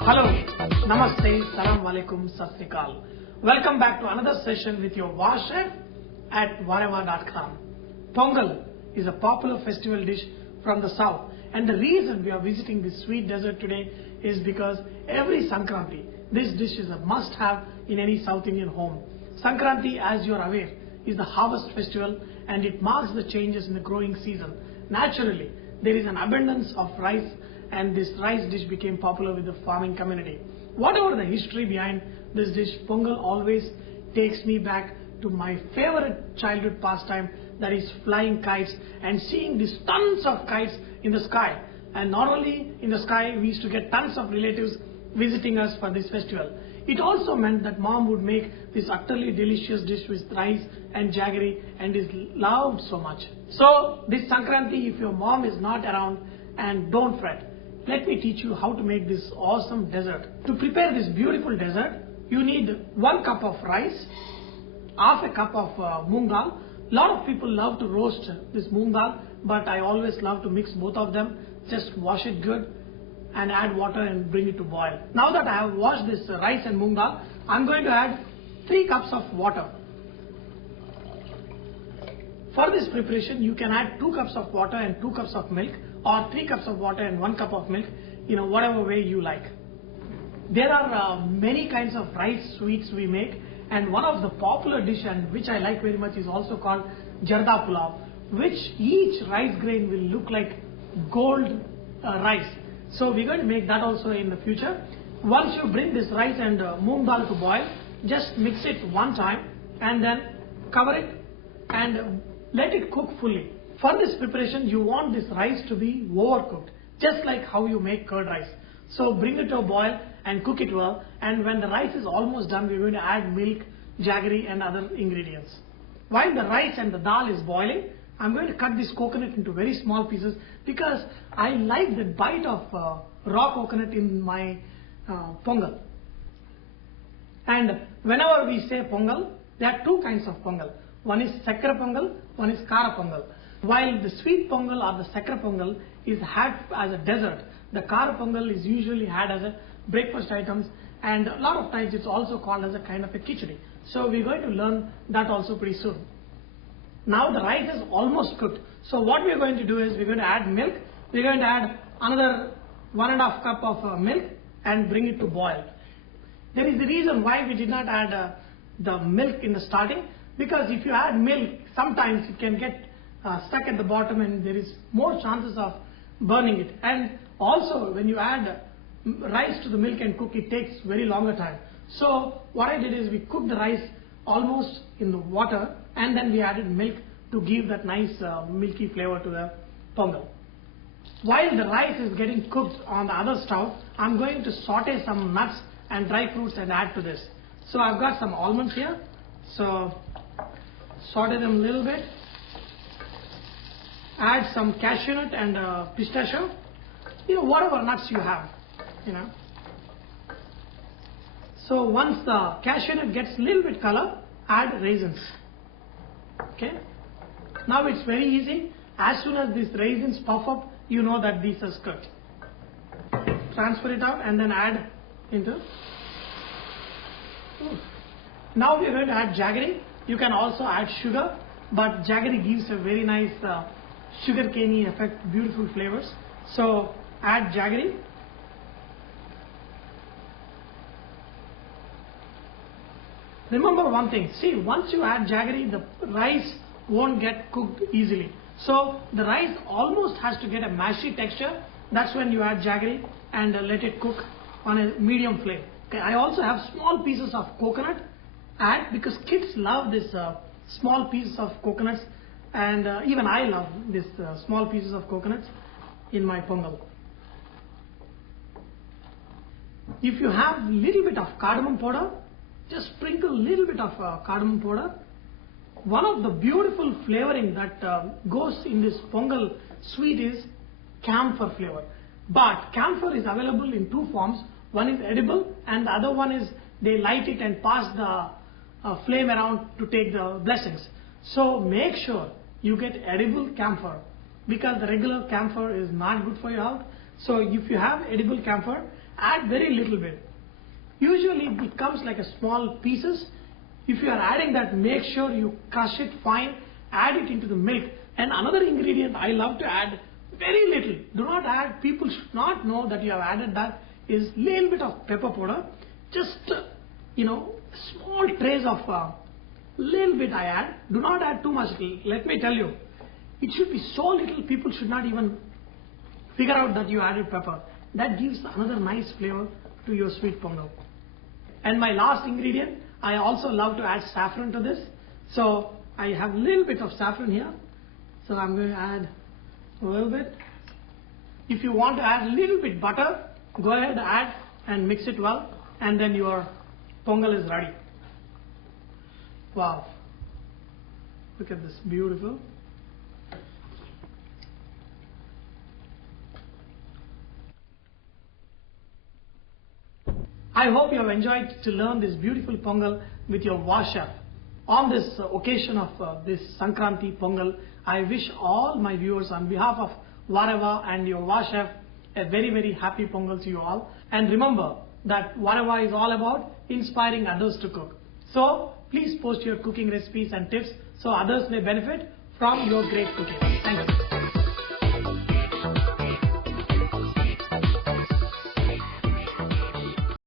Hello, Namaste, Salam Alaikum, Sat Sri Akal. Welcome back to another session with your VahChef at VahRehVah.com. Pongal is a popular festival dish from the south, and the reason we are visiting this sweet dessert today is because every Sankranti, this dish is a must-have in any South Indian home. Sankranti, as you are aware, is the harvest festival, and it marks the changes in the growing season. Naturally, there is an abundance of rice, and this rice dish became popular with the farming community. Whatever the history behind this dish, Pongal always takes me back to my favorite childhood pastime, that is flying kites and seeing these tons of kites in the sky. And not only in the sky, we used to get tons of relatives visiting us for this festival. It also meant that mom would make this utterly delicious dish with rice and jaggery, and is loved so much. So this Sankranti, if your mom is not around, and don't fret, let me teach you how to make this awesome dessert. To prepare this beautiful dessert, you need 1 cup of rice, half a cup of moong dal. A lot of people love to roast this moong dal, but I always love to mix both of them. Just wash it good and add water and bring it to boil. Now that I have washed this rice and moong dal, I'm going to add 3 cups of water. For this preparation, you can add 2 cups of water and 2 cups of milk, or 3 cups of water and 1 cup of milk, whatever way you like. There are many kinds of rice sweets we make, and one of the popular dish, and which I like very much, is also called jarda pulao, which each rice grain will look like gold rice. So we're going to make that also in the future. Once you bring this rice and moong dal to boil, just mix it one time and then cover it and let it cook fully. For this preparation, you want this rice to be overcooked, just like how you make curd rice. So bring it to a boil and cook it well, and when the rice is almost done, we're going to add milk, jaggery and other ingredients. While the rice and the dal is boiling, I'm going to cut this coconut into very small pieces, because I like the bite of raw coconut in my pongal. And whenever we say pongal, there are 2 kinds of pongal. One is Sakarai Pongal, one is Kara Pongal. While the sweet pongal or the Sakarai Pongal is had as a dessert, the Kara Pongal is usually had as a breakfast items, and a lot of times it's also called as a kind of a khichdi. So we're going to learn that also pretty soon. Now the rice is almost cooked. So what we're going to do is we're going to add milk. We're going to add another 1.5 cup of milk and bring it to boil. There is the reason why we did not add the milk in the starting, because if you add milk, sometimes it can get stuck at the bottom and there is more chances of burning it. And also when you add rice to the milk and cook, it takes very longer time. So what I did is we cooked the rice almost in the water, and then we added milk to give that nice milky flavor to the pongal. While the rice is getting cooked on the other stove, I'm going to saute some nuts and dry fruits and add to this. So I've got some almonds here, so saute them a little bit. Add some cashew nut and pistachio, whatever nuts you have, So once the cashew nut gets a little bit color, add raisins. Okay. Now it's very easy. As soon as these raisins puff up, you know that these are cooked. Transfer it out and then add into. Now we are going to add jaggery. You can also add sugar, but jaggery gives a very nice sugar caney effect, beautiful flavors. So add jaggery. Remember one thing, see, once you add jaggery, the rice won't get cooked easily. So the rice almost has to get a mashy texture. That's when you add jaggery and let it cook on a medium flame. Okay, I also have small pieces of coconut add, because kids love this small pieces of coconuts, and even I love this small pieces of coconuts in my pongal. If you have little bit of cardamom powder, just sprinkle a little bit of cardamom powder. One of the beautiful flavoring that goes in this pongal sweet is camphor flavor. But camphor is available in 2 forms. One is edible and the other one is they light it and pass the flame around to take the blessings. So make sure you get edible camphor. because the regular camphor is not good for your health. So if you have edible camphor, add very little bit. Usually it comes like a small pieces. If you are adding that, make sure you crush it fine, add it into the milk. And another ingredient I love to add, very little. Do not add, people should not know that you have added that, is little bit of pepper powder. Just, small trace of little bit I add. Do not add too much. Let me tell you, it should be so little people should not even figure out that you added pepper. That gives another nice flavor to your sweet pongal. And my last ingredient, I also love to add saffron to this. So I have a little bit of saffron here. So I'm going to add a little bit. If you want to add a little bit butter, go ahead, add and mix it well, and then your pongal is ready. Wow. Look at this, beautiful. I hope you have enjoyed to learn this beautiful pongal with your VahChef. On this occasion of this Sankranti Pongal, I wish all my viewers on behalf of VahRehVah and your VahChef a very, very happy Pongal to you all. And remember that VahRehVah is all about inspiring others to cook. So please post your cooking recipes and tips so others may benefit from your great cooking. Thank you.